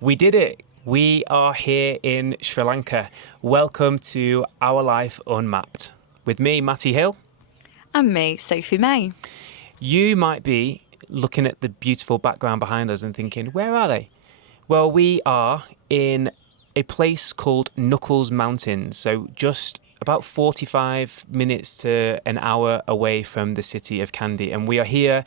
We did it. We are here in Sri Lanka. Welcome to Our Life Unmapped. With me, Matty Hill. And me, Sophie May. You might be looking at the beautiful background behind us and thinking, where are they? Well, we are in a place called Knuckles Mountains. So just about 45 minutes to an hour away from the city of Kandy. And we are here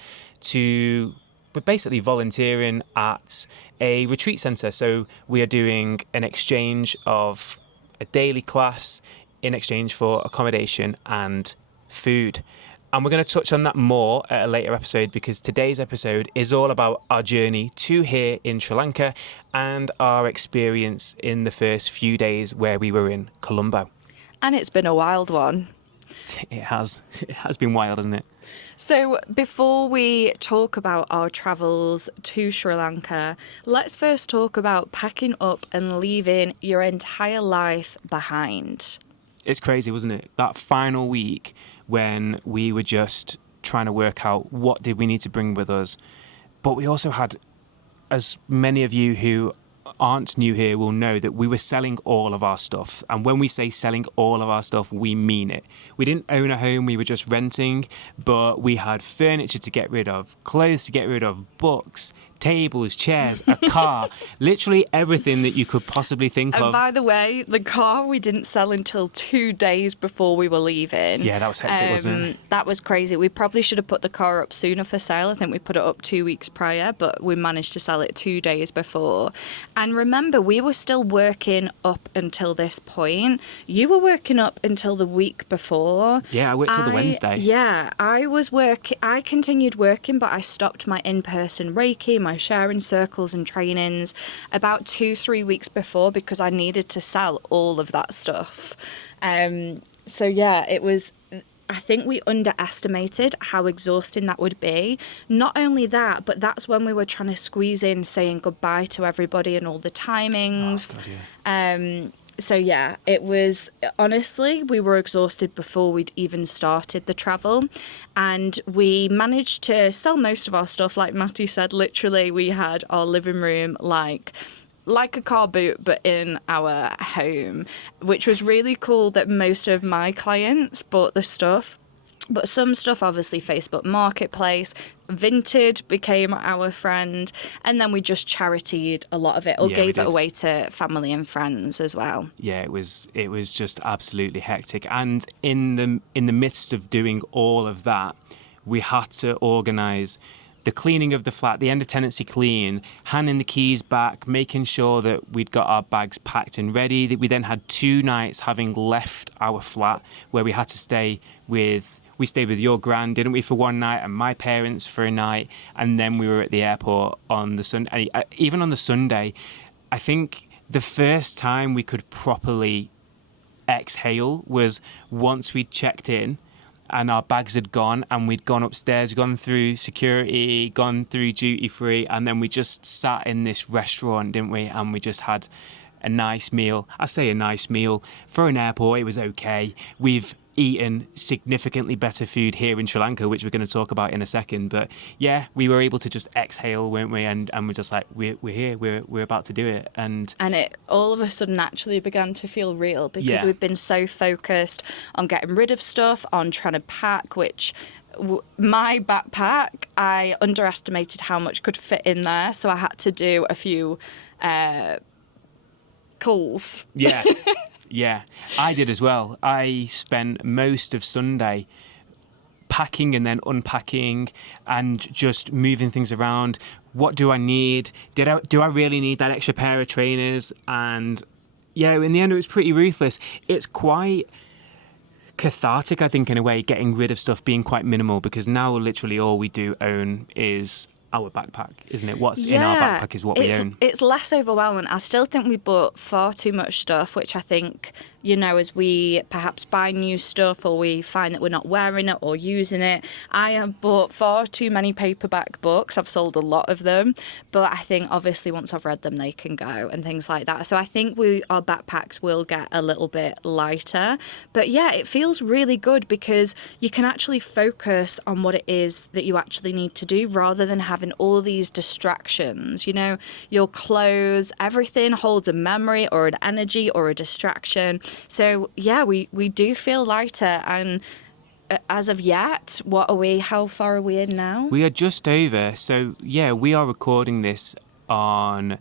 we're basically volunteering at a retreat centre. So we are doing an exchange of a daily class in exchange for accommodation and food. And we're going to touch on that more at a later episode because today's episode is all about our journey to here in Sri Lanka and our experience in the first few days where we were in Colombo. And it's been a wild one. It has been wild, hasn't it? So before we talk about our travels to Sri Lanka, let's first talk about packing up and leaving your entire life behind. It's crazy, wasn't it? That final week when we were just trying to work out what did we need to bring with us. But we also had, as many of you who aren't new here will know, that we were selling all of our stuff. And when we say selling all of our stuff, we mean it. We didn't own a home, we were just renting, but we had furniture to get rid of, clothes to get rid of, books, tables, chairs, a car, literally everything that you could possibly think of. And by the way, the car we didn't sell until 2 days before we were leaving. Yeah, that was hectic, wasn't it? That was crazy. We probably should have put the car up sooner for sale. I think we put it up 2 weeks prior, but we managed to sell it 2 days before. And remember, we were still working up until this point. You were working up until the week before. Yeah, I worked till the Wednesday. Yeah, I continued working, but I stopped my in-person Reiki, my sharing circles and trainings about 2-3 weeks before because I needed to sell all of that stuff. So yeah, I think we underestimated how exhausting that would be. Not only that, but that's when we were trying to squeeze in saying goodbye to everybody and all the timings. Oh, God, yeah. So yeah, it was, honestly, we were exhausted before we'd even started the travel, and we managed to sell most of our stuff. Like Matty said, literally we had our living room like a car boot, but in our home, which was really cool that most of my clients bought the stuff. But some stuff, obviously, Facebook Marketplace, Vinted became our friend, and then we just charitied a lot of it, or gave it away to family and friends as well. Yeah, it was just absolutely hectic. And in the midst of doing all of that, we had to organise the cleaning of the flat, the end of tenancy clean, handing the keys back, making sure that we'd got our bags packed and ready. That we then had 2 nights having left our flat where we had to stay with. We stayed with your gran, didn't we, for one night, and my parents for a night, and then we were at the airport on the Sunday. Even on the Sunday, I think the first time we could properly exhale was once we'd checked in and our bags had gone and we'd gone upstairs, gone through security, gone through duty free, and then we just sat in this restaurant, didn't we, and we just had a nice meal. I say a nice meal. For an airport, it was okay. We've eaten significantly better food here in Sri Lanka, which we're going to talk about in a second. But yeah, we were able to just exhale, weren't we? And we're just like, we're here, we're about to do it. And it all of a sudden naturally began to feel real because we've been so focused on getting rid of stuff, on trying to pack, which my backpack, I underestimated how much could fit in there. So I had to do a few calls. Yeah. Yeah, I did as well. I spent most of Sunday packing and then unpacking and just moving things around. What do I need? Do I really need that extra pair of trainers? And yeah, in the end, it was pretty ruthless. It's quite cathartic, I think, in a way, getting rid of stuff, being quite minimal, because now literally all we do own is our backpack, isn't it? What's in our backpack is what we own. It's less overwhelming. I still think we bought far too much stuff, which I think as we perhaps buy new stuff or we find that we're not wearing it or using it. I have bought far too many paperback books. I've sold a lot of them, but I think obviously once I've read them, they can go and things like that. So I think our backpacks will get a little bit lighter. But yeah, it feels really good because you can actually focus on what it is that you actually need to do rather than having all these distractions. Your clothes, everything holds a memory or an energy or a distraction. So yeah, we do feel lighter. And as of yet, how far are we in now? We are just over. So yeah, we are recording this on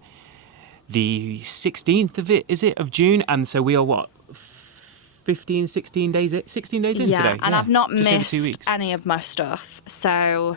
the 16th of June, and so we are 16 days in today. And I've not just over 2 missed weeks. any of my stuff. So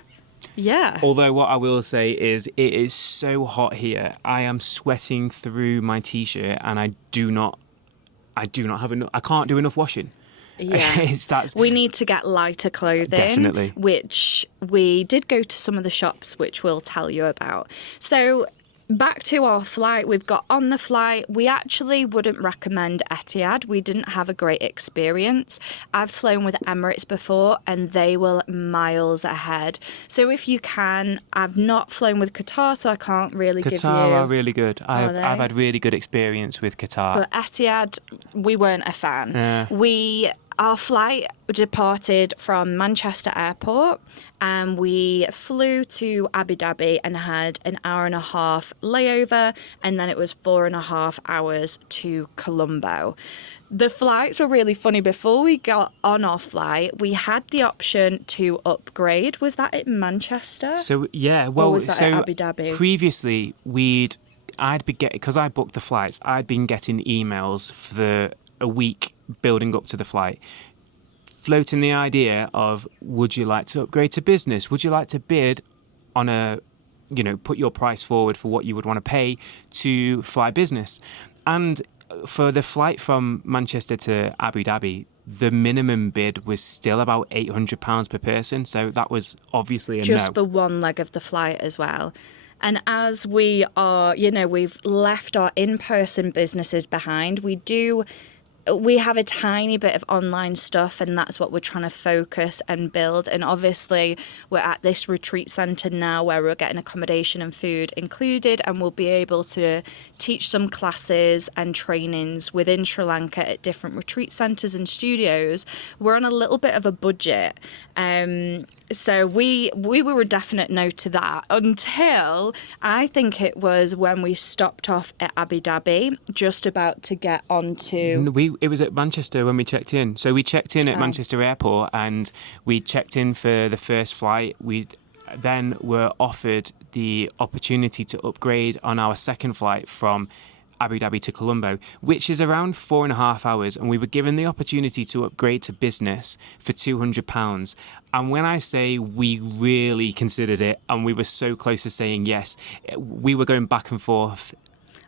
yeah. Although what I will say is it is so hot here. I am sweating through my t-shirt and I have enough. I can't do enough washing. Yeah. We need to get lighter clothing. Definitely. Which we did go to some of the shops, which we'll tell you about. So back to our flight, we've got on the flight, we actually wouldn't recommend Etihad. We didn't have a great experience. I've flown with Emirates before and they were miles ahead. So if you can, I've not flown with Qatar, so I can't really give you... Qatar are really good. I've they? had really good experience with Qatar. But Etihad, we weren't a fan. Yeah. Our flight departed from Manchester Airport and we flew to Abu Dhabi and had an hour and a half layover, and then it was 4.5 hours to Colombo. The flights were really funny. Before we got on our flight, we had the option to upgrade. Was that at Manchester? So yeah, well, or was that at Abu Dhabi? Previously because I booked the flights, I'd been getting emails for a week building up to the flight, floating the idea of, would you like to upgrade to business? Would you like to bid on put your price forward for what you would want to pay to fly business? And for the flight from Manchester to Abu Dhabi, the minimum bid was still about £800 per person. So that was obviously a just no. for one leg of the flight as well. And as we are, we've left our in-person businesses behind, we have a tiny bit of online stuff, and that's what we're trying to focus and build. And obviously we're at this retreat centre now where we're getting accommodation and food included, and we'll be able to teach some classes and trainings within Sri Lanka at different retreat centres and studios. We're on a little bit of a budget. So we were a definite no to that until I think it was when we stopped off at Abu Dhabi, just about to get onto... It was at Manchester when we checked in. So we checked in at Manchester Airport and we checked in for the first flight. We then were offered the opportunity to upgrade on our second flight from Abu Dhabi to Colombo, which is around 4.5 hours, and we were given the opportunity to upgrade to business for £200. And when I say we really considered it and we were so close to saying yes, we were going back and forth.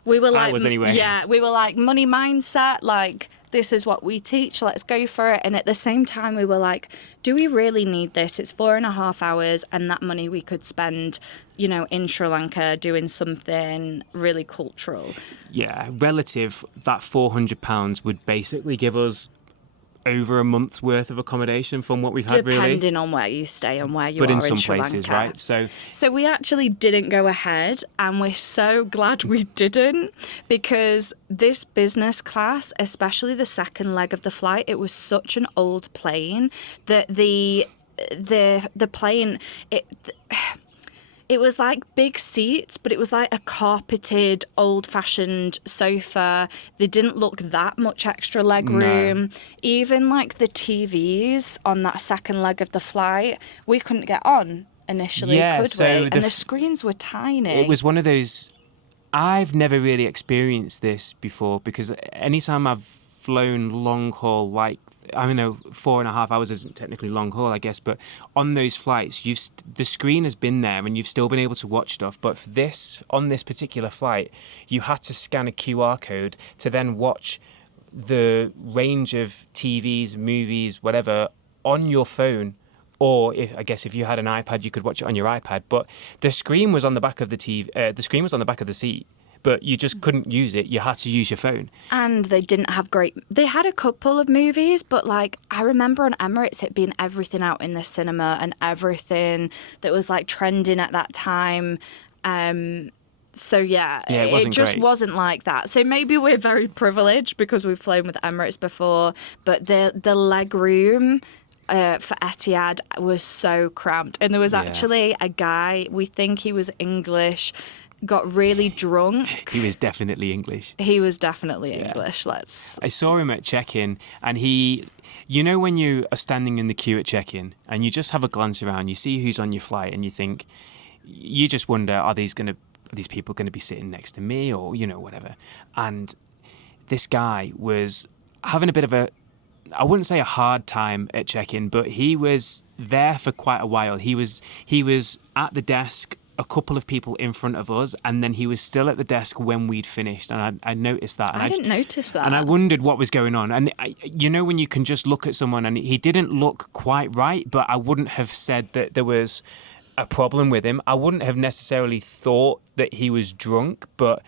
We were like, I was anyway. Yeah, we were like, money mindset, like, this is what we teach, let's go for it. And at the same time, we were like, do we really need this? It's 4.5 hours, and that money we could spend, in Sri Lanka doing something really cultural. Yeah, relative, that £400 would basically give us over a month's worth of accommodation from what we've had, really. Depending on where you stay and where you are in in some Sri places, Lanka. right? So we actually didn't go ahead, and we're so glad we didn't, because this business class, especially the second leg of the flight, it was such an old plane that the plane... It was like big seats, but it was like a carpeted, old-fashioned sofa. They didn't look that much extra leg room. No. Even like the TVs on that second leg of the flight, we couldn't get on initially, could we? And the screens were tiny. It was one of those... I've never really experienced this before, because anytime I've flown long haul, like, I don't know, 4.5 hours isn't technically long haul, I guess, but on those flights, the screen has been there and you've still been able to watch stuff. But for on this particular flight, you had to scan a QR code to then watch the range of TVs, movies, whatever, on your phone. Or if you had an iPad, you could watch it on your iPad. But the screen was on the back of the TV. The screen was on the back of the seat, but you just couldn't use it. You had to use your phone. And they didn't have they had a couple of movies, but like I remember on Emirates it being everything out in the cinema and everything that was like trending at that time. So yeah, it just great. wasn't like that. So maybe we're very privileged because we've flown with Emirates before, but the leg room for Etihad was so cramped. And there was actually a guy, we think he was English, got really drunk. He was definitely English. He was definitely English. I saw him at check-in, and you know when you are standing in the queue at check-in and you just have a glance around, you see who's on your flight, and you just wonder, are these people going to be sitting next to me, or whatever. And this guy was having a bit of I wouldn't say a hard time at check-in, but he was there for quite a while. He was at the desk a couple of people in front of us, and then he was still at the desk when we'd finished, and I noticed that. And I didn't notice that. And I wondered what was going on. And when you can just look at someone, and he didn't look quite right, but I wouldn't have said that there was a problem with him. I wouldn't have necessarily thought that he was drunk, but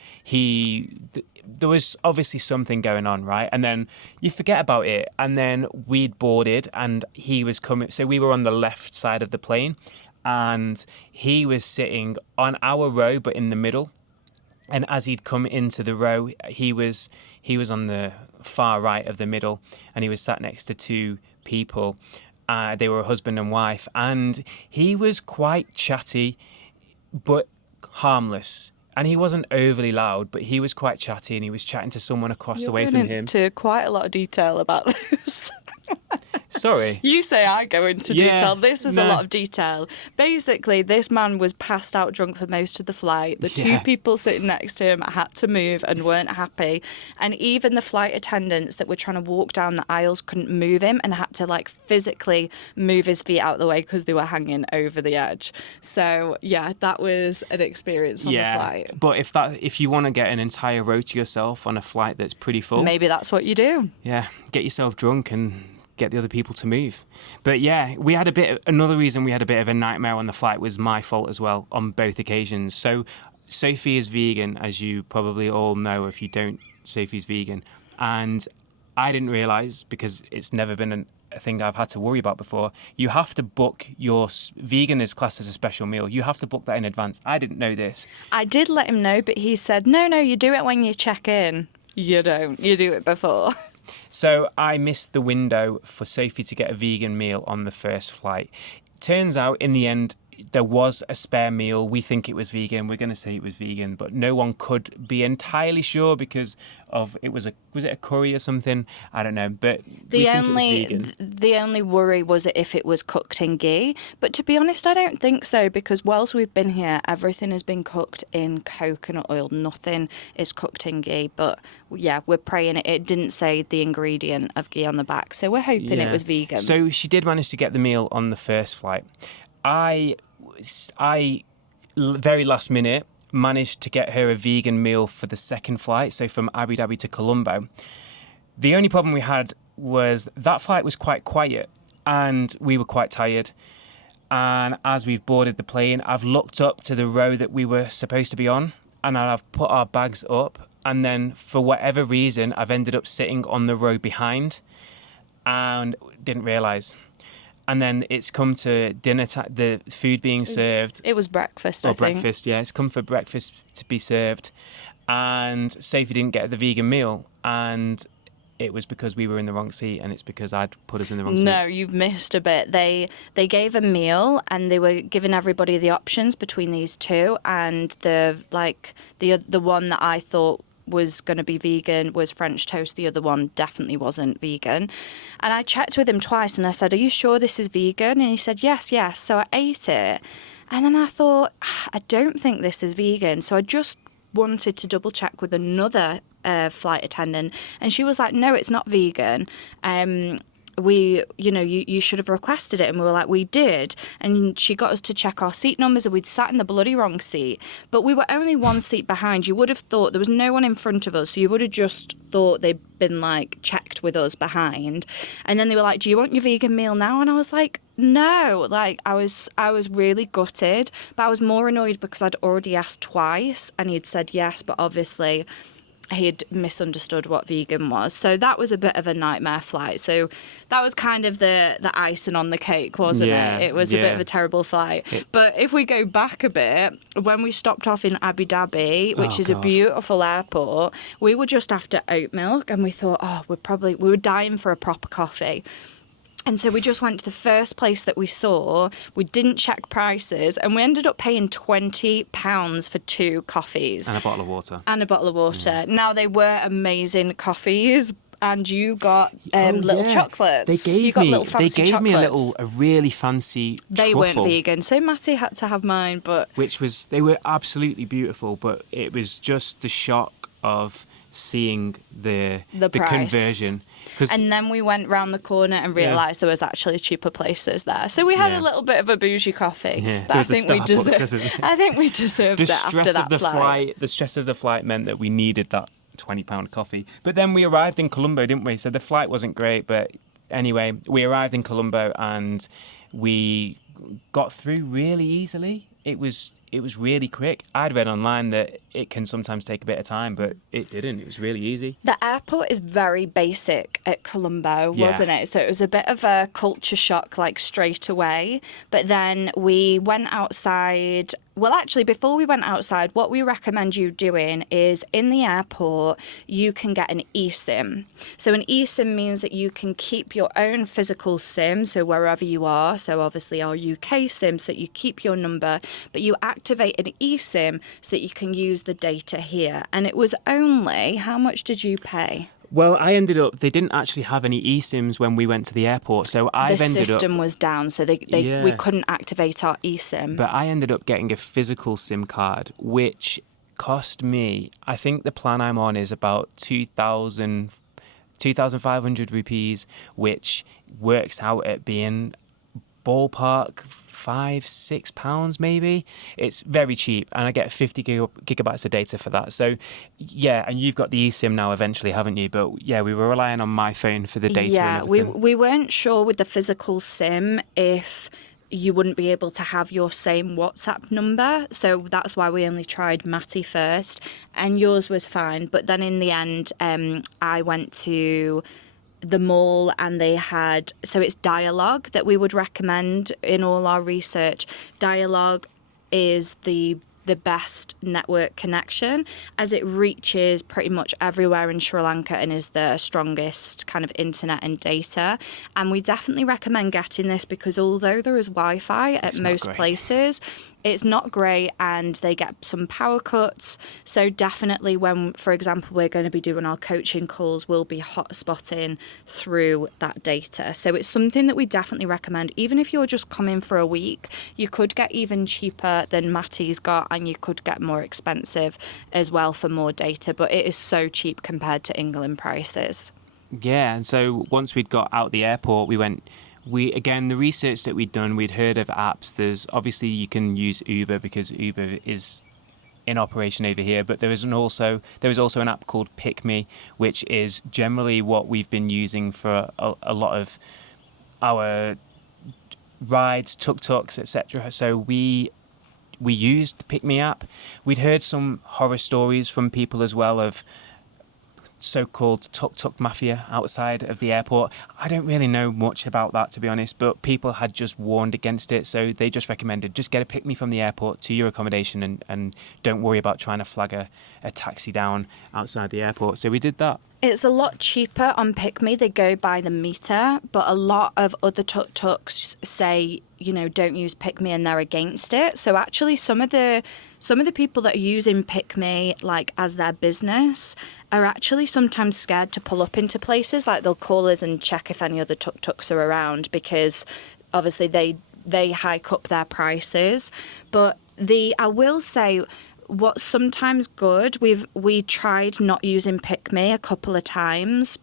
there was obviously something going on, right? And then you forget about it, and then we'd boarded, and he was coming. So we were on the left side of the plane, and he was sitting on our row, but in the middle. And as he'd come into the row, he was on the far right of the middle, and he was sat next to two people. They were a husband and wife, and he was quite chatty, but harmless. And he wasn't overly loud, but he was quite chatty, and he was chatting to someone across the way from him. Into quite a lot of detail about this. Sorry. You say I go into detail. This is a lot of detail. Basically, this man was passed out drunk for most of the flight. The two people sitting next to him had to move and weren't happy. And even the flight attendants that were trying to walk down the aisles couldn't move him and had to like physically move his feet out of the way because they were hanging over the edge. So yeah, that was an experience on the flight. But if you want to get an entire row to yourself on a flight that's pretty full, maybe that's what you do. Yeah, get yourself drunk and get the other people to move. But yeah, another reason we had a bit of a nightmare on the flight was my fault as well on both occasions. So Sophie is vegan, as you probably all know. If you don't, Sophie's vegan. And I didn't realise, because it's never been a thing I've had to worry about before, you have to book your vegan is classed as a special meal. You have to book that in advance. I didn't know this. I did let him know, but he said, no, you do it when you check in. You don't. You do it before. So I missed the window for Sophie to get a vegan meal on the first flight. Turns out, in the end, there was a spare meal. We think it was vegan. We're going to say it was vegan, but no one could be entirely sure because of was it a curry or something? I don't know, but we think it was vegan. The only worry was if it was cooked in ghee. But to be honest, I don't think so, because whilst we've been here, everything has been cooked in coconut oil. Nothing is cooked in ghee. But yeah, we're praying it didn't say the ingredient of ghee on the back, so we're hoping it was vegan. So she did manage to get the meal on the first flight. I very last minute managed to get her a vegan meal for the second flight, so from Abu Dhabi to Colombo. The only problem we had was that flight was quite quiet and we were quite tired. And as we've boarded the plane, I've looked up to the row that we were supposed to be on, and I've put our bags up, and then for whatever reason I've ended up sitting on the row behind and didn't realise. And then it's come to dinner time, the food being served. It was breakfast, I think. Breakfast, yeah. It's come for breakfast to be served. And Sophie didn't get the vegan meal. And it was because we were in the wrong seat, and it's because I'd put us in the wrong seat. No, you've missed a bit. They gave a meal, and they were giving everybody the options between these two. And the one that I thought was going to be vegan was French toast. The other one definitely wasn't vegan. And I checked with him twice and I said, are you sure this is vegan? And he said, yes. So I ate it. And then I thought, I don't think this is vegan. So I just wanted to double check with another flight attendant. And she was like, no, it's not vegan. you should have requested it. And we were like, we did. And she got us to check our seat numbers, and we'd sat in the bloody wrong seat. But we were only one seat behind. You would have thought there was no one in front of us, so you would have just thought they'd been like checked with us behind. And then they were like, do you want your vegan meal now? And I was like, no. Like, I was really gutted, but I was more annoyed because I'd already asked twice and he'd said yes, but obviously he had misunderstood what vegan was. So that was a bit of a nightmare flight. So that was kind of the icing on the cake, wasn't it? It was a bit of a terrible flight. But if we go back a bit, when we stopped off in Abu Dhabi, which is a beautiful airport, we were just after oat milk, and we thought, we were dying for a proper coffee. And so we just went to the first place that we saw. We didn't check prices, and we ended up paying £20 for 2 coffees. And a bottle of water. Now, they were amazing coffees, and you got little chocolates. They gave me chocolates. a really fancy They truffle. weren't vegan, so Matty had to have mine, but... They were absolutely beautiful, but it was just the shock of seeing the price. Conversion. And then we went round the corner and realised there was actually cheaper places there. So we had a little bit of a bougie coffee. Yeah, but I think we deserved it after that flight. The stress of the flight meant that we needed that £20 coffee. But then we arrived in Colombo, didn't we? So the flight wasn't great, but anyway, we arrived in Colombo and we got through really easily. It was really quick. I'd read online that it can sometimes take a bit of time, but it didn't. It was really easy. The airport is very basic at Colombo, wasn't it? So it was a bit of a culture shock, like, straight away. But then we went outside. Well, actually, before we went outside, what we recommend you doing is in the airport, you can get an eSIM. So an eSIM means that you can keep your own physical SIM, so wherever you are. So obviously our UK SIM, so that you keep your number, but you activate an eSIM so that you can use the data here. And it was only, how much did you pay? Well, they didn't actually have any eSIMs when we went to the airport, so the system was down, so we couldn't activate our eSIM. But I ended up getting a physical SIM card, which cost me, I think the plan I'm on is about 2,500 rupees, which works out at being ballpark £5-6 maybe. It's very cheap, and I get 50 gigabytes of data for that. So and you've got the eSIM now eventually, haven't you? But we were relying on my phone for the data. Yeah, and everything. we weren't sure with the physical SIM if you wouldn't be able to have your same WhatsApp number, so that's why we only tried Matty first, and yours was fine. But then in the end, I went to the mall, and they had, so it's Dialogue that we would recommend in all our research. Dialogue is the best network connection, as it reaches pretty much everywhere in Sri Lanka and is the strongest kind of internet and data. And we definitely recommend getting this, because although there is Wi-Fi at most places, it's not great, and they get some power cuts. So definitely when, for example, we're going to be doing our coaching calls, we'll be hotspotting through that data. So it's something that we definitely recommend. Even if you're just coming for a week, you could get even cheaper than Matty's got, and you could get more expensive as well for more data. But it is so cheap compared to England prices. Yeah, and so once we'd got out the airport, the research that we'd done, we'd heard of apps. There's obviously, you can use Uber because Uber is in operation over here, but there was also an app called Pick Me, which is generally what we've been using for a lot of our rides, tuk-tuks, etc. So we used the Pick Me app. We'd heard some horror stories from people as well of so-called tuk-tuk mafia outside of the airport. I don't really know much about that, to be honest, but people had just warned against it, so they just recommended just get a pick-me from the airport to your accommodation and don't worry about trying to flag a taxi down outside the airport. So we did that. It's a lot cheaper on Pick Me. They go by the meter, but a lot of other tuk-tuks say, don't use Pick Me, and they're against it. So actually some of the people that are using Pick Me like as their business are actually sometimes scared to pull up into places. Like, they'll call us and check if any other tuk-tuks are around, because obviously they hike up their prices. But I will say, what's sometimes good, we tried not using Pick Me a couple of times,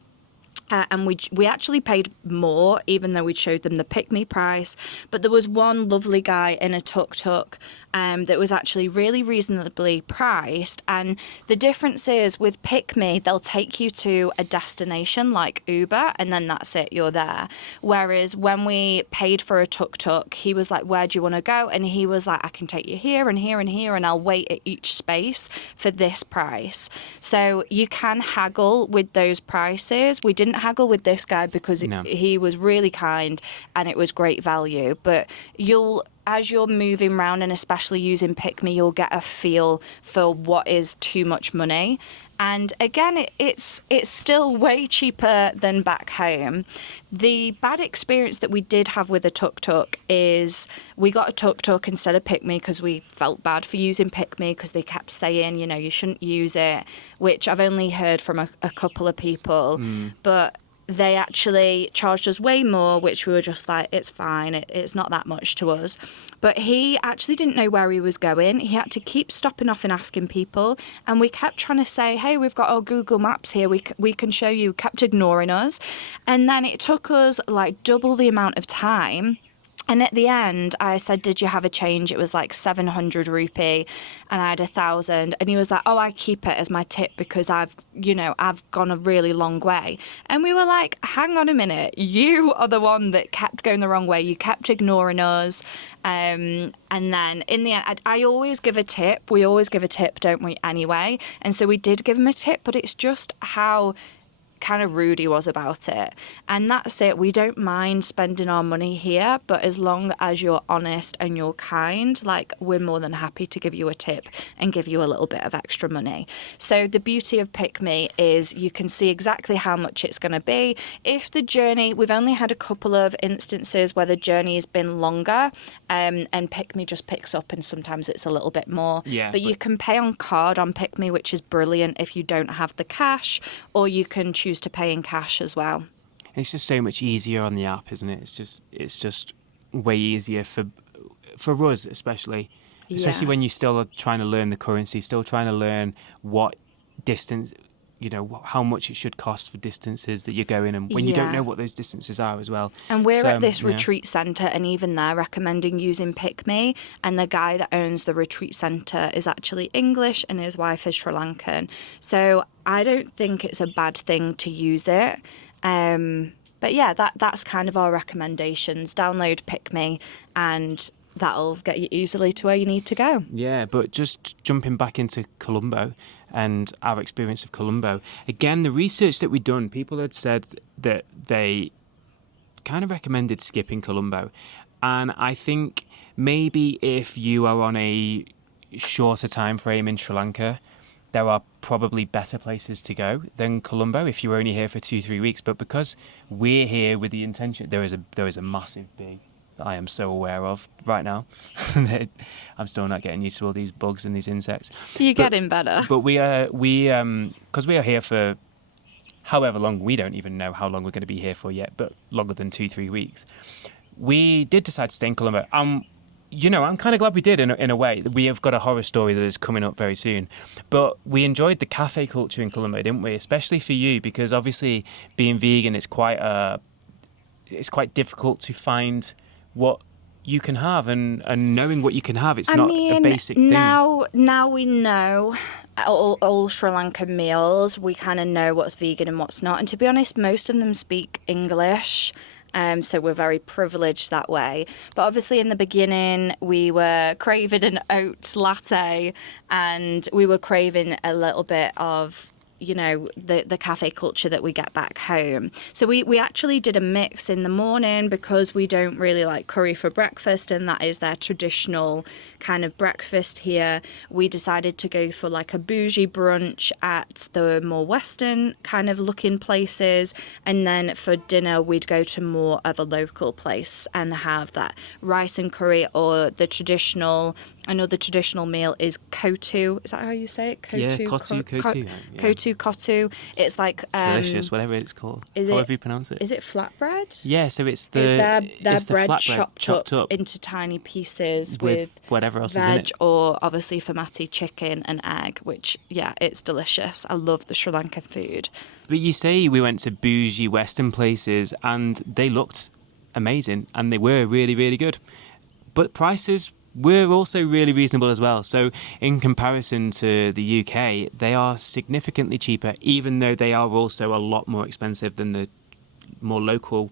And we actually paid more, even though we showed them the pick-me price. But there was one lovely guy in a tuk-tuk that was actually really reasonably priced. And the difference is with pick-me, they'll take you to a destination like Uber, and then that's it, you're there. Whereas when we paid for a tuk-tuk, he was like, where do you want to go? And he was like, I can take you here and here and here, and I'll wait at each space for this price. So you can haggle with those prices. We didn't haggle with this guy because he was really kind and it was great value. But as you're moving around and especially using pick-me, you'll get a feel for what is too much money. And again, it's still way cheaper than back home. The bad experience that we did have with a tuk-tuk is we got a tuk-tuk instead of pick-me because we felt bad for using pick-me because they kept saying, you shouldn't use it, which I've only heard from a couple of people. But they actually charged us way more, which we were just like, it's fine, it's not that much to us. But he actually didn't know where he was going. He had to keep stopping off and asking people, and we kept trying to say, hey, we've got our Google Maps here, we can show you. Kept ignoring us, and then it took us like double the amount of time. And at the end, I said, did you have a change? It was like 700 rupee and I had 1,000. And he was like, oh, I keep it as my tip because I've gone a really long way. And we were like, hang on a minute. You are the one that kept going the wrong way. You kept ignoring us. And then in the end, I always give a tip. We always give a tip, don't we, anyway? And so we did give him a tip, but it's just how kind of rude he was about it. And that's it. We don't mind spending our money here, but as long as you're honest and you're kind, like, we're more than happy to give you a tip and give you a little bit of extra money. So the beauty of pick-me is you can see exactly how much it's going to be. If the journey, we've only had a couple of instances where the journey has been longer, and pick-me just picks up, and sometimes it's a little bit more. But you can pay on card on pick-me, which is brilliant if you don't have the cash, or you can choose to pay in cash as well. It's just so much easier on the app, isn't it? It's just way easier for us, especially when you still are trying to learn the currency, still trying to learn what distance, how much it should cost for distances that you're going, and when you don't know what those distances are as well. And we're at this retreat centre, and even they're recommending using pick-me, and the guy that owns the retreat centre is actually English and his wife is Sri Lankan. So I don't think it's a bad thing to use it. But yeah, that's kind of our recommendations. Download pick-me and that'll get you easily to where you need to go. Yeah, but just jumping back into Colombo and our experience of Colombo, again, the research that we'd done, people had said that they kind of recommended skipping Colombo. And I think maybe if you are on a shorter time frame in Sri Lanka, there are probably better places to go than Colombo if you're only here for 2-3 weeks. But because we're here with the intention, there is a massive big that I am so aware of right now. I'm still not getting used to all these bugs and these insects. You're getting better. But because we are here for however long, we don't even know how long we're going to be here for yet, but longer than 2-3 weeks. We did decide to stay in Colombo. I'm kind of glad we did in a way. We have got a horror story that is coming up very soon. But we enjoyed the cafe culture in Colombo, didn't we? Especially for you, because obviously being vegan, it's quite difficult to find what you can have, and knowing what you can have, it's not a basic thing. Now we know all Sri Lankan meals. We kind of know what's vegan and what's not. And to be honest, most of them speak English. So we're very privileged that way. But obviously in the beginning, we were craving an oat latte and we were craving a little bit of, the cafe culture that we get back home. So we actually did a mix in the morning because we don't really like curry for breakfast, and that is their traditional kind of breakfast here. We decided to go for like a bougie brunch at the more Western kind of looking places, and then for dinner we'd go to more of a local place and have that rice and curry or the traditional Another traditional meal is kotu. Is that how you say it? Yeah, Kotu. kotu. Yeah. Kotu kotu. It's like It's delicious, whatever it's called. Is however it you pronounce it. is it flatbread? Yeah, so it's It's their the bread flatbread chopped up into tiny pieces with whatever else is in veg it. or obviously famati chicken and egg, which it's delicious. I love the Sri Lankan food. But you say we went to bougie Western places and they looked amazing and they were really, really good. But prices were also really reasonable as well. So in comparison to the UK, they are significantly cheaper, even though they are also a lot more expensive than the more local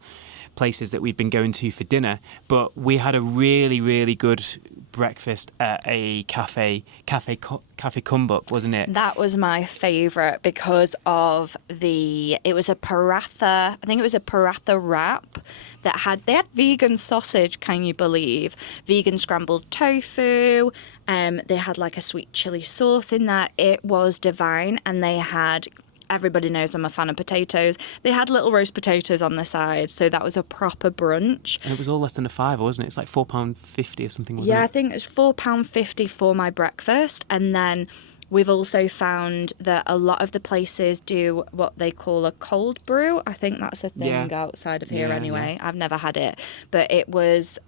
places that we've been going to for dinner. But we had a really, really good breakfast at a cafe Kumbuk, wasn't it? That was my favourite because of it was a paratha, I think it was a paratha wrap they had vegan sausage, can you believe? Vegan scrambled tofu, they had like a sweet chili sauce in that. It was divine, and they had, everybody knows I'm a fan of potatoes. They had little roast potatoes on the side, so that was a proper brunch. And it was all less than a fiver, wasn't it? It's like £4.50 or something, wasn't it? Yeah, I think it was £4.50 for my breakfast. And then we've also found that a lot of the places do what they call a cold brew. I think that's a thing outside of here anyway. I've never had it. But it was,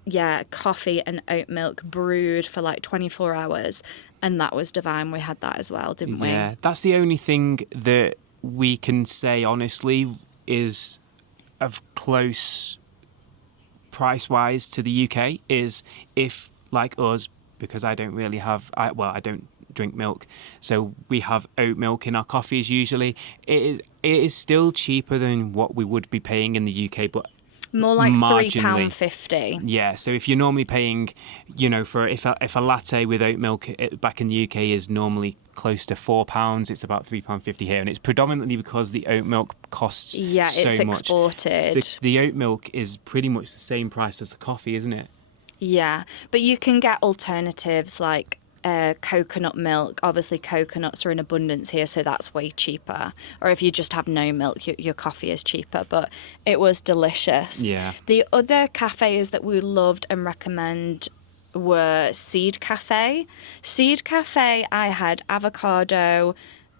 coffee and oat milk brewed for like 24 hours. And that was divine. We had that as well, didn't we? Yeah, that's the only thing that we can say honestly is of close price-wise to the UK is if, like us, because I don't really I don't drink milk, so we have oat milk in our coffees usually. It is still cheaper than what we would be paying in the UK, but more like marginally. £3.50. Yeah, so if you're normally paying, for if a latte with oat milk back in the UK is normally close to £4, it's about £3.50 here, and it's predominantly because the oat milk costs so it's much. Exported. The oat milk is pretty much the same price as the coffee, isn't it? Yeah, but you can get alternatives like coconut milk. Obviously, coconuts are in abundance here, so that's way cheaper. Or if you just have no milk, your coffee is cheaper. But it was delicious. Yeah. The other cafes that we loved and recommend were Seed Cafe. Seed Cafe, I had avocado,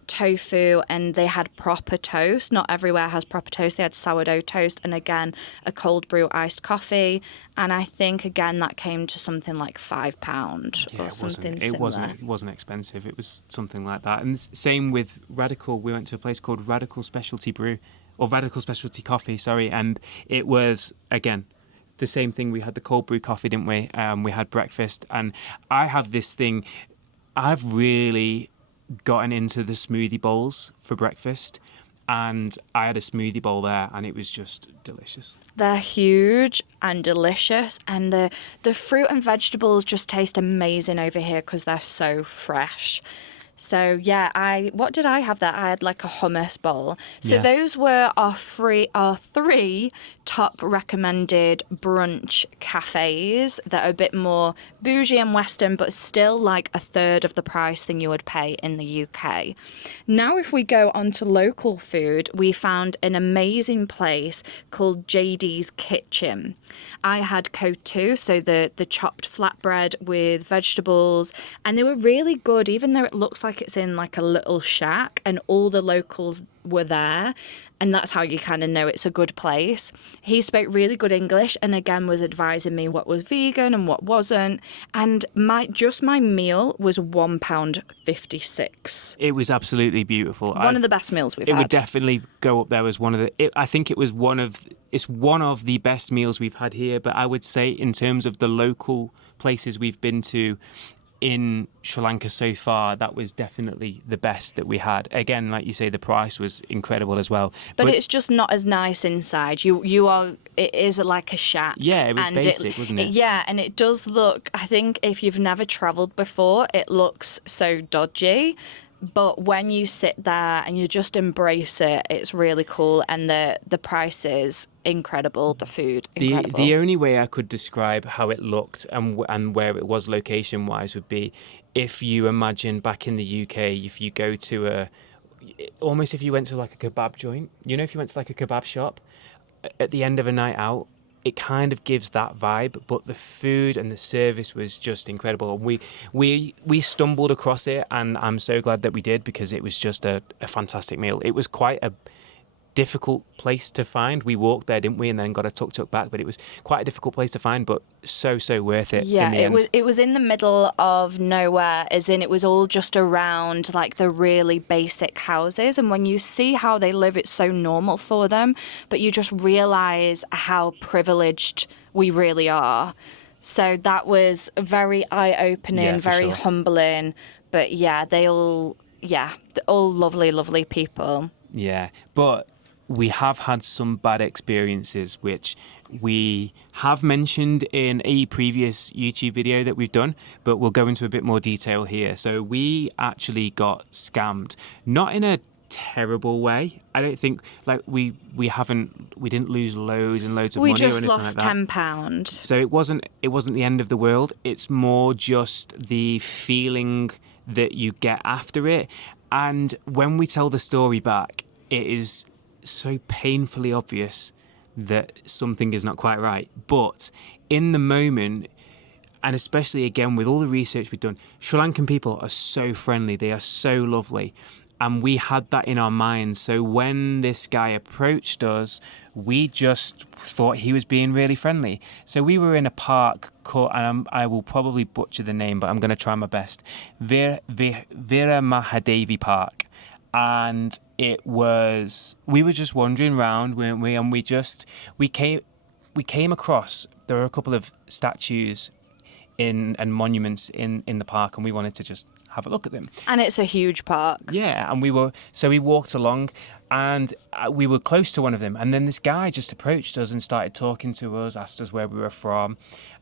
tofu, and they had proper toast. Not everywhere has proper toast. They had sourdough toast and again a cold brew iced coffee, and I think again that came to something like £5 or something similar. It wasn't expensive. It was something like that. And same with Radical. We went to a place called Radical Specialty Brew, or Radical Specialty Coffee, sorry, and it was again the same thing. We had the cold brew coffee, didn't we? We had breakfast, and I have this thing. I've really gotten into the smoothie bowls for breakfast, and I had a smoothie bowl there and it was just delicious. They're huge and delicious, and the fruit and vegetables just taste amazing over here because they're so fresh. So what did I have there? I had like a hummus bowl. So those were our three top recommended brunch cafes that are a bit more bougie and Western, but still like a third of the price than you would pay in the UK. Now, if we go on to local food, we found an amazing place called JD's Kitchen. I had kotu, so the chopped flatbread with vegetables, and they were really good, even though it looks like it's in like a little shack, and all the locals were there, and that's how you kind of know it's a good place. He spoke really good English and again was advising me what was vegan and what wasn't, and my meal was £1.56. It was absolutely beautiful. One of the best meals we've had. It would definitely go up there as one of the. I think it was one of the best meals we've had here. But I would say in terms of the local places we've been to in Sri Lanka so far, that was definitely the best that we had. Again, like you say, the price was incredible as well. But it's just not as nice inside. It is like a shack. Yeah, it was basic, wasn't it? Yeah, and it does look, I think if you've never travelled before, it looks so dodgy. But when you sit there and you just embrace it, it's really cool, and the price is incredible, the food incredible. The only way I could describe how it looked and where it was location-wise would be if you imagine back in the UK, if you go to if you went to like a kebab joint, if you went to like a kebab shop, at the end of a night out, it kind of gives that vibe, but the food and the service was just incredible. We stumbled across it, and I'm so glad that we did, because it was just a fantastic meal. It was quite a difficult place to find. We walked there, didn't we, and then got a tuk-tuk back, but it was quite a difficult place to find, but so worth it in the end. It was in the middle of nowhere, as in it was all just around like the really basic houses, and when you see how they live, it's so normal for them, but you just realize how privileged we really are. So that was very eye-opening, Yeah, for very sure. humbling, but they're all lovely people. Yeah, but we have had some bad experiences, which we have mentioned in a previous YouTube video that we've done, but we'll go into a bit more detail here. So we actually got scammed, not in a terrible way. I don't think, like, we didn't lose loads and loads of We money or just anything lost like that. £10. So it wasn't the end of the world. It's more just the feeling that you get after it. And when we tell the story back, it is so painfully obvious that something is not quite right. But in the moment, and especially again with all the research we've done, Sri Lankan people are so friendly. They are so lovely. And we had that in our minds. So when this guy approached us, we just thought he was being really friendly. So we were in a park called, and I will probably butcher the name, but I'm going to try my best, Veera Mahadevi Park. And we were just wandering around, weren't we? And we came across, there were a couple of statues and monuments in the park, and we wanted to just have a look at them. And it's a huge park. Yeah, and we walked along, and we were close to one of them, and then this guy just approached us and started talking to us, asked us where we were from,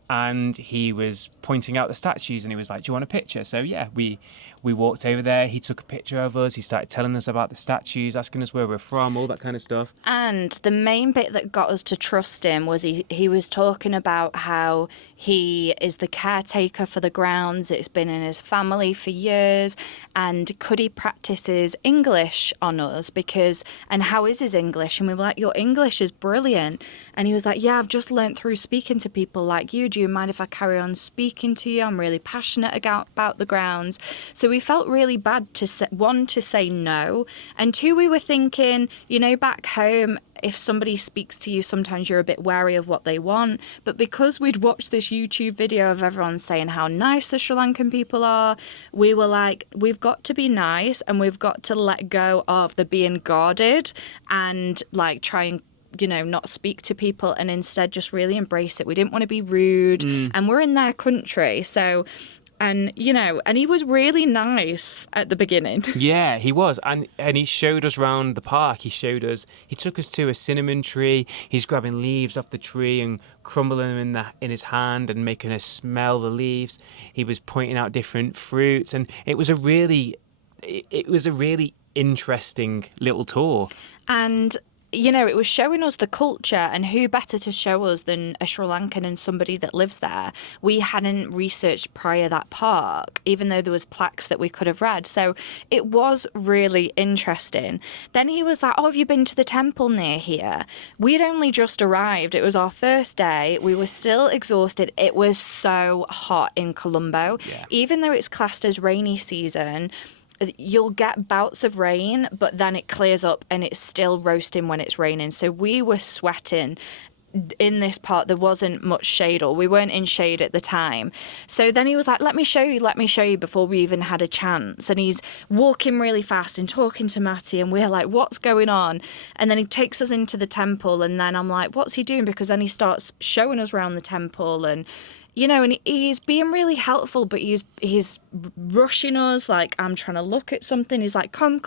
and he was pointing out the statues, and he was like, do you want a picture? So yeah, we walked over there, he took a picture of us, he started telling us about the statues, asking us where we're from, all that kind of stuff. And the main bit that got us to trust him was he was talking about how he is the caretaker for the grounds, it's been in his family for years, and could he practice his English on us, and how is his English? And we were like, your English is brilliant. And he was like, yeah, I've just learnt through speaking to people like you. Do you mind if I carry on speaking to you? I'm really passionate about the grounds. So we felt really bad to say no, and two, we were thinking, back home, if somebody speaks to you, sometimes you're a bit wary of what they want. But because we'd watched this YouTube video of everyone saying how nice the Sri Lankan people are, we were like, we've got to be nice, and we've got to let go of the being guarded and like try and not speak to people, and instead just really embrace it. We didn't want to be rude, and we're in their country, so. And, and he was really nice at the beginning. Yeah, he was. And he showed us around the park. He took us to a cinnamon tree. He's grabbing leaves off the tree and crumbling them in his hand and making us smell the leaves. He was pointing out different fruits. And it was a really interesting little tour. And it was showing us the culture, and who better to show us than a Sri Lankan and somebody that lives there. We hadn't researched prior that park, even though there was plaques that we could have read. So it was really interesting. Then he was like, have you been to the temple near here? We'd only just arrived. It was our first day. We were still exhausted. It was so hot in Colombo. Yeah. Even though it's classed as rainy season, you'll get bouts of rain, but then it clears up and it's still roasting when it's raining. So we were sweating in this part. There wasn't much shade, or we weren't in shade at the time. So then he was like, let me show you, before we even had a chance. And he's walking really fast and talking to Matty, and we're like, what's going on? And then he takes us into the temple, and then I'm like, what's he doing? Because then he starts showing us around the temple, and and he's being really helpful, but he's rushing us, like, I'm trying to look at something. He's like, come.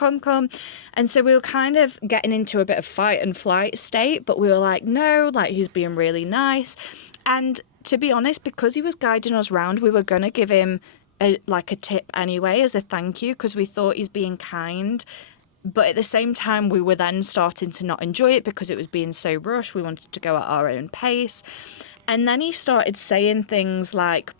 And so we were kind of getting into a bit of fight and flight state, but we were like, no, like, he's being really nice. And to be honest, because he was guiding us around, we were going to give him a tip anyway as a thank you, because we thought he's being kind. But at the same time, we were then starting to not enjoy it because it was being so rushed. We wanted to go at our own pace. And then he started saying things like,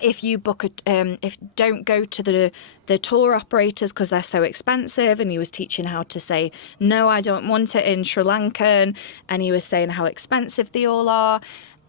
if you book if don't go to the tour operators because they're so expensive. And he was teaching how to say no, I don't want it in Sri Lankan, and he was saying how expensive they all are.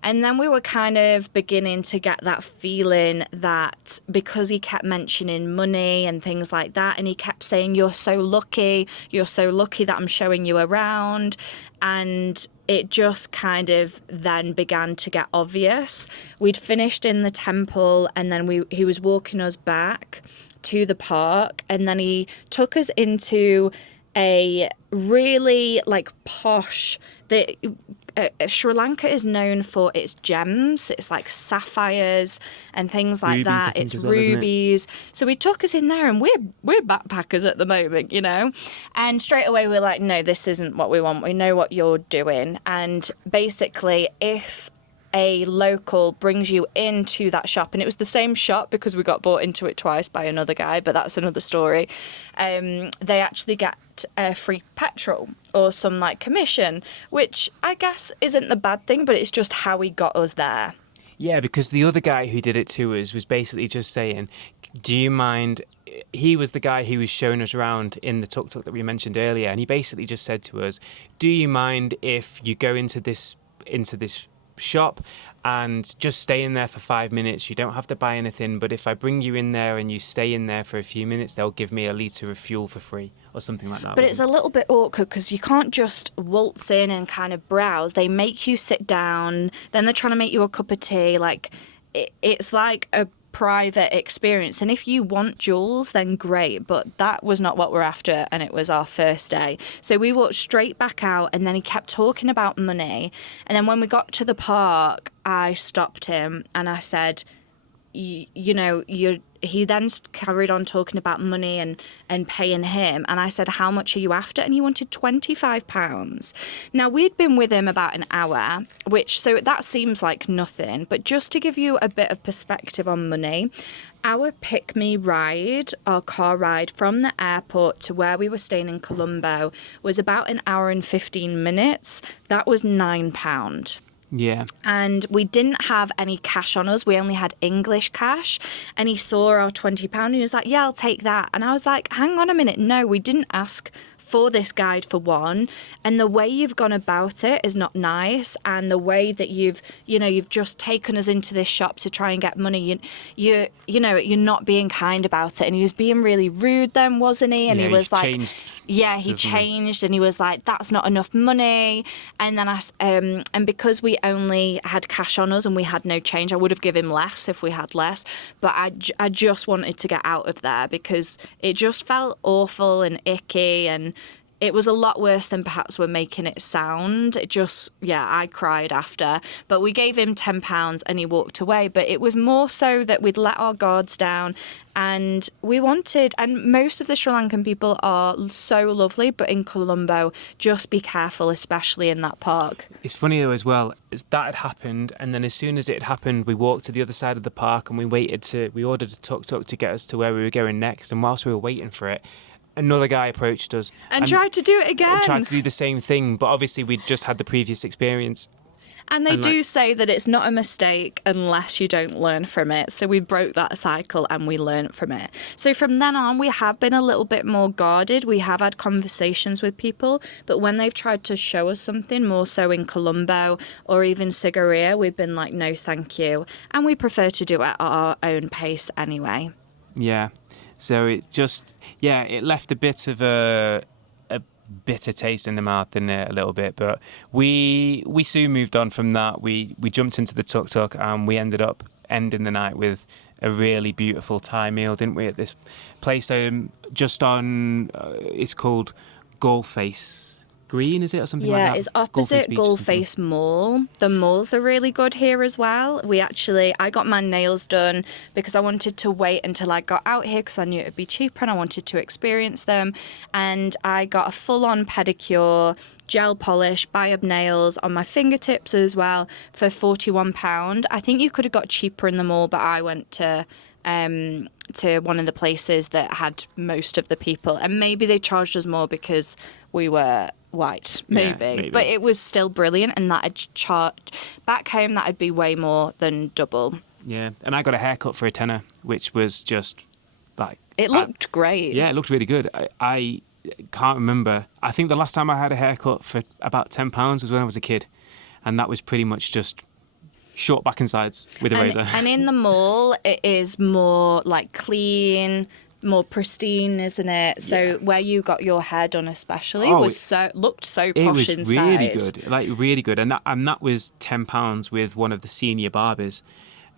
And then we were kind of beginning to get that feeling that because he kept mentioning money and things like that, and he kept saying, you're so lucky that I'm showing you around. And it just kind of then began to get obvious. We'd finished in the temple, and then he was walking us back to the park, and then he took us into a really like posh Sri Lanka is known for its gems. It's like sapphires and things like Rubies, I that. think, It's as well, isn't it? rubies. So he took us in there, and we're backpackers at the moment, you know. And straight away we're like, no, this isn't what we want. We know what you're doing. And basically, if a local brings you into that shop, and it was the same shop because we got bought into it twice by another guy, but that's another story. They actually get free petrol or some like commission, which I guess isn't the bad thing, but it's just how he got us there. Yeah, because the other guy who did it to us was basically just saying, do you mind? He was the guy who was showing us around in the tuk-tuk that we mentioned earlier, and he basically just said to us, do you mind if you go into this shop and just stay in there for 5 minutes? You don't have to buy anything, but if I bring you in there and you stay in there for a few minutes, they'll give me a litre of fuel for free or something like that. But it's a little bit awkward because you can't just waltz in and kind of browse. They make you sit down, then they're trying to make you a cup of tea. Like it's like a private experience, and if you want jewels, then great, but that was not what we're after, and it was our first day. So we walked straight back out, and then he kept talking about money, and then when we got to the park, I stopped him and I said, he then carried on talking about money and paying him. And I said, how much are you after? And he wanted £25. Now, we'd been with him about an hour, so that seems like nothing. But just to give you a bit of perspective on money, our pick-me ride, our car ride from the airport to where we were staying in Colombo was about an hour and 15 minutes. That was £9. Yeah. And we didn't have any cash on us. We only had English cash. And he saw our £20 and he was like, yeah, I'll take that. And I was like, hang on a minute. No, we didn't ask for this guide for one, and the way you've gone about it is not nice, and the way that you've just taken us into this shop to try and get money, you're not being kind about it. And he was being really rude then, wasn't he? And yeah, he was like, changed, he changed, and he was like, that's not enough money. And then and because we only had cash on us and we had no change, I would have given him less if we had less, but I just wanted to get out of there because it just felt awful and icky, and it was a lot worse than perhaps we're making it sound. I cried after. But we gave him £10 and he walked away. But it was more so that we'd let our guards down, and and most of the Sri Lankan people are so lovely, but in Colombo, just be careful, especially in that park. It's funny though as well, that had happened, and then as soon as it had happened, we walked to the other side of the park and we ordered a tuk-tuk to get us to where we were going next, and whilst we were waiting for it, another guy approached us and tried to do it again. Tried to do the same thing, but obviously we'd just had the previous experience. And they do say that it's not a mistake unless you don't learn from it. So we broke that cycle and we learned from it. So from then on, we have been a little bit more guarded. We have had conversations with people, but when they've tried to show us something, more so in Colombo or even Sigiriya, we've been like, no, thank you. And we prefer to do it at our own pace anyway. Yeah. So it it left a bit of a bitter taste in the mouth, didn't it, a little bit? But we soon moved on from that. We jumped into the tuk-tuk and we ended up ending the night with a really beautiful Thai meal, didn't we, at this place just on, it's called Gullface Green, is it, or something like that? Yeah, it's opposite Gullface Mall. The malls are really good here as well. I got my nails done because I wanted to wait until I got out here because I knew it would be cheaper and I wanted to experience them. And I got a full-on pedicure, gel polish, biop nails on my fingertips as well for £41. I think you could have got cheaper in the mall, but I went to one of the places that had most of the people, and maybe they charged us more because we were white, maybe. But it was still brilliant, and that had back home that'd be way more than double. Yeah, and I got a haircut for a tenner, which was just like... It looked great. Yeah, it looked really good. I can't remember. I think the last time I had a haircut for about £10 was when I was a kid. And that was pretty much just short back and sides with a razor. And in the mall, it is more like clean, more pristine, isn't it? So Yeah. where you got your hair done, especially, looked so It posh was inside. really good, like really good. And that was £10 with one of the senior barbers.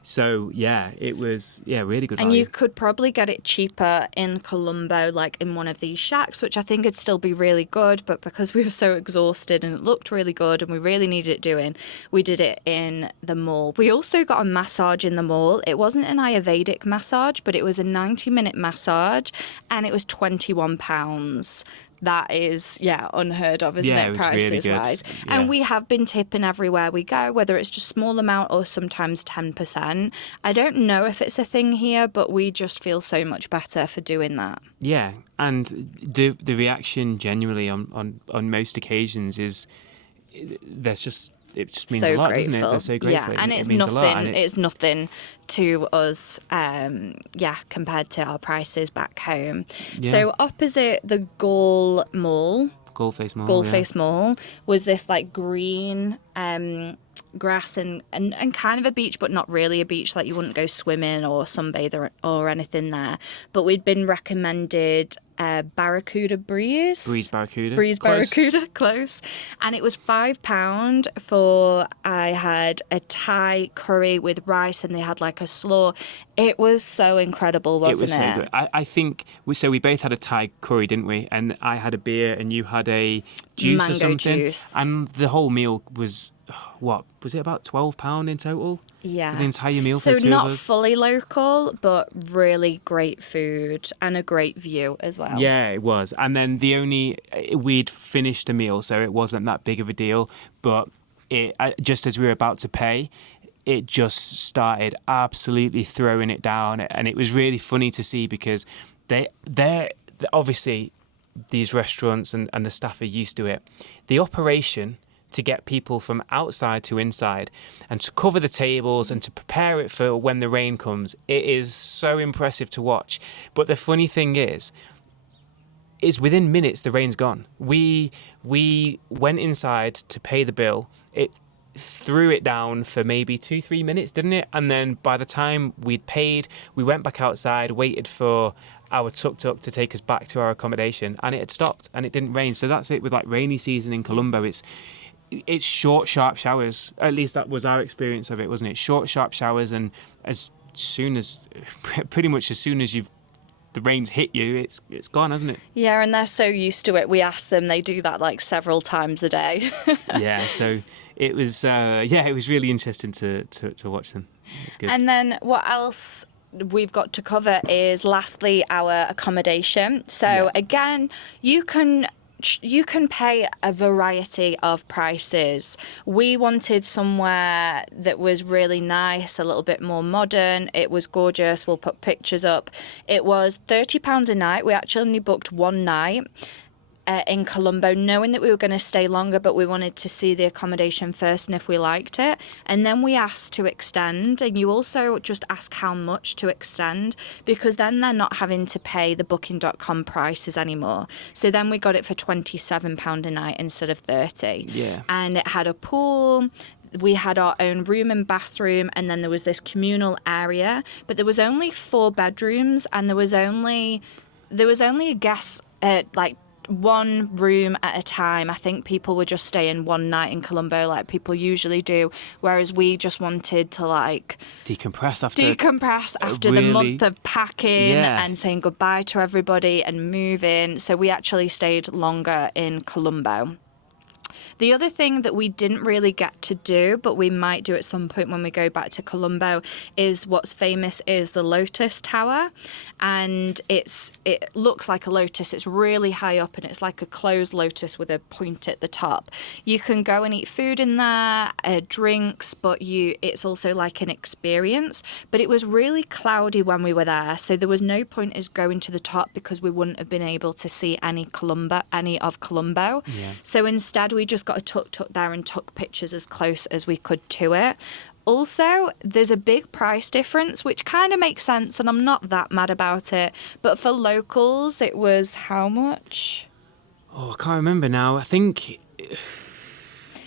So yeah, it was really good And value. you could probably get it cheaper in Colombo, like in one of these shacks, which I think would still be really good. But because we were so exhausted and it looked really good and we really needed it doing, we did it in the mall. We also got a massage in the mall. It wasn't an Ayurvedic massage, but it was a 90-minute massage and it was £21. That is, unheard of, isn't Yeah, it, it was really prices good. wise? Yeah. And we have been tipping everywhere we go, whether it's just small amount or sometimes 10%. I don't know if it's a thing here, but we just feel so much better for doing that. Yeah, and the reaction genuinely on most occasions is it just means So a lot, grateful. doesn't it? They're so grateful. Yeah, and it it's means a lot, nothing. and It's nothing to us. Compared to our prices back home. Yeah. So opposite the Gaul Mall, Gullface Mall. Gullface Mall, was this like green grass and kind of a beach, but not really a beach. Like you wouldn't go swimming or sunbathe or anything there. But we'd been recommended Barracuda Breeze. Breeze Barracuda. Breeze Close. Barracuda, close. And it was £5 for, I had a Thai curry with rice and they had like a slaw. It was so incredible, wasn't it? It was so good. I think we both had a Thai curry, didn't we? And I had a beer and you had a juice Mango or something. juice. And the whole meal was, what, was it about £12 in total? Yeah. For the entire meal So for the two not of us? fully local, but really great food and a great view as well. Yeah, it was. And then we'd finished a meal, so it wasn't that big of a deal. But just as we were about to pay, it just started absolutely throwing it down. And it was really funny to see because they're obviously, these restaurants and the staff are used to it. The operation to get people from outside to inside and to cover the tables and to prepare it for when the rain comes, it is so impressive to watch. But the funny thing is within minutes the rain's gone. We went inside to pay the bill. It threw it down for maybe 2-3 minutes, didn't it? And then by the time we'd paid, we went back outside, waited for our tuk-tuk to take us back to our accommodation, and it had stopped and it didn't rain. So that's it with like rainy season in Colombo. It's short, sharp showers. At least that was our experience of it, wasn't it? Short, sharp showers, and pretty much as soon as the rain's hit you, it's gone, hasn't it? Yeah, and they're so used to it. We asked them, they do that like several times a day. Yeah, so it was it was really interesting to watch them. It's good. And then what else we've got to cover is lastly our accommodation. So again, you can pay a variety of prices. We wanted somewhere that was really nice, a little bit more modern. It was gorgeous. We'll put pictures up. It was £30 a night. We actually only booked one night in Colombo, knowing that we were going to stay longer, but we wanted to see the accommodation first and if we liked it. And then we asked to extend, and you also just ask how much to extend, because then they're not having to pay the booking.com prices anymore. So then we got it for £27 a night instead of 30. Yeah. And it had a pool. We had our own room and bathroom, and then there was this communal area, but there was only 4 bedrooms, and there was only a guest like one room at a time. I think people were just staying one night in Colombo like people usually do, whereas we just wanted to like decompress after the month of packing and saying goodbye to everybody and moving. So we actually stayed longer in Colombo. The other thing that we didn't really get to do, but we might do at some point when we go back to Colombo, is what's famous is the Lotus Tower. And it looks like a lotus. It's really high up and it's like a closed lotus with a point at the top. You can go and eat food in there, drinks, but it's also like an experience. But it was really cloudy when we were there, so there was no point us going to the top because we wouldn't have been able to see any of Colombo. Yeah. So instead we just got a tuk-tuk there and took pictures as close as we could to it. Also, there's a big price difference, which kind of makes sense, and I'm not that mad about it. But for locals, it was how much? Oh, I can't remember now. I think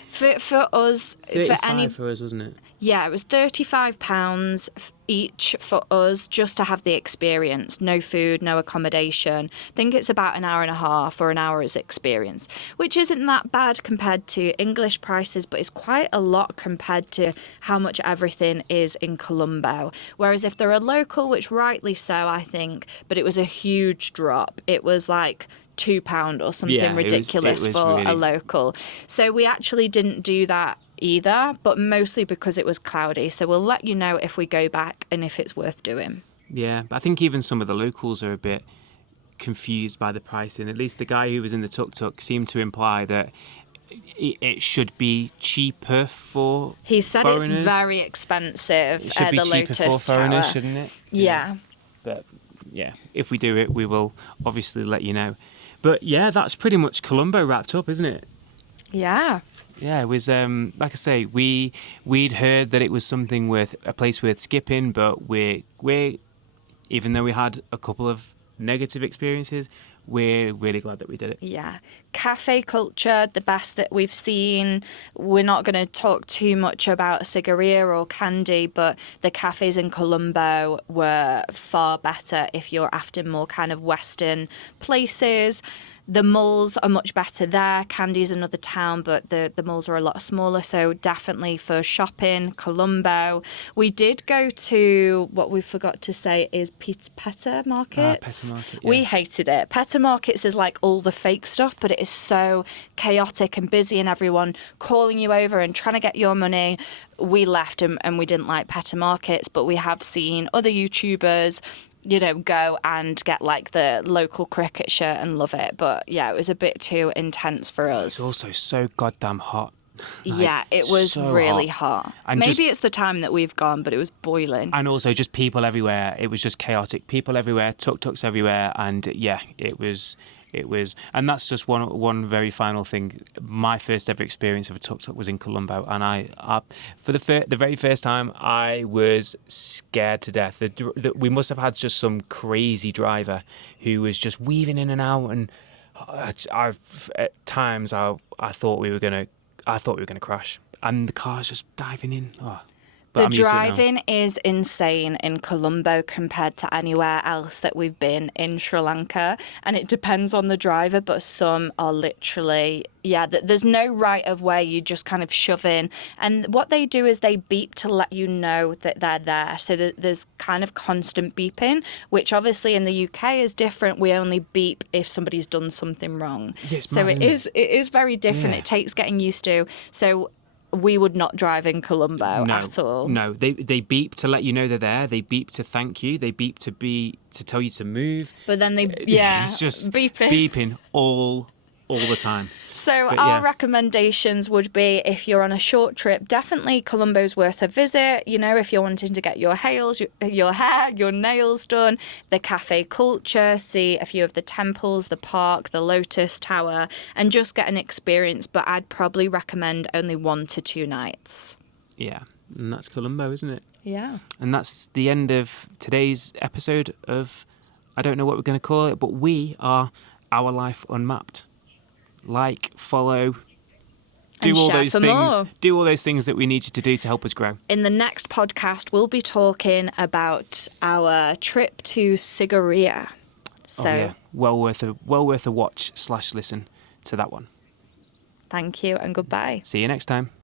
For us, for 35 for us, wasn't it? Yeah, it was £35 each for us just to have the experience. No food, no accommodation. I think it's about an hour and a half or an hour's experience, which isn't that bad compared to English prices, but it's quite a lot compared to how much everything is in Colombo. Whereas if they're a local, which rightly so, I think, but it was a huge drop. It was like £2 or something Yeah, ridiculous it was for a really... local. So we actually didn't do that either, but mostly because it was cloudy. So we'll let you know if we go back and if it's worth doing. Yeah, but I think even some of the locals are a bit confused by the pricing. At least the guy who was in the tuk-tuk seemed to imply that it should be cheaper for He said foreigners. it's very expensive. It should be the cheaper for Lotus foreigners, Tower. shouldn't it? Yeah. But yeah, if we do it, we will obviously let you know. But yeah, that's pretty much Colombo wrapped up, isn't it? Yeah. Yeah, it was like I say, we'd heard that it was a place worth skipping, but we even though we had a couple of negative experiences, we're really glad that we did it. Yeah. Cafe culture, the best that we've seen. We're not going to talk too much about cigaria or candy, but the cafes in Colombo were far better if you're after more kind of Western places. The malls are much better there. Candy's another town, but the malls are a lot smaller. So definitely for shopping, Colombo. We did go to what we forgot to say is Peta Markets. Peta Market, yeah. We hated it. Peta Markets is like all the fake stuff, but it is so chaotic and busy and everyone calling you over and trying to get your money. We left and we didn't like Peta Markets, but we have seen other YouTubers go and get like the local cricket shirt and love it. But yeah, it was a bit too intense for us. It's also so goddamn hot. Yeah, it was so really hot. And Maybe just- it's the time that we've gone, but it was boiling. And also just people everywhere. It was just chaotic. People everywhere, tuk-tuks everywhere. And yeah, it was, and that's just one very final thing. My first ever experience of a tuk-tuk was in Colombo. And I for the very first time, I was scared to death. We must have had just some crazy driver who was just weaving in and out. And at times I thought we were going to crash. And the car's just diving in. Oh. But The I'm used to it now. driving is insane in Colombo compared to anywhere else that we've been in Sri Lanka. And it depends on the driver, but some are literally, there's no right of way. You just kind of shove in. And what they do is they beep to let you know that they're there. So there's kind of constant beeping, which obviously in the UK is different. We only beep if somebody's done something wrong. Yeah, it's so mad, it is very different. Yeah. It takes getting used to. So we would not drive in Colombo at all. No, they beep to let you know they're there. They beep to thank you. They beep to tell you to move. But then It's just beeping all the time. So But our yeah. recommendations would be, if you're on a short trip, definitely Colombo's worth a visit. If you're wanting to get your hair, your nails done, the cafe culture, see a few of the temples, the park, the Lotus Tower, and just get an experience. But I'd probably recommend only 1 to 2 nights. Yeah, and that's Colombo, isn't it? Yeah. And that's the end of today's episode of, I don't know what we're going to call it, but we are Our Life Unmapped. Like, follow, do And all share those for things. more. Do all those things that we need you to do to help us grow. In the next podcast, we'll be talking about our trip to Sigiriya. So yeah, well worth a watch / listen to that one. thank you and goodbye. See you next time.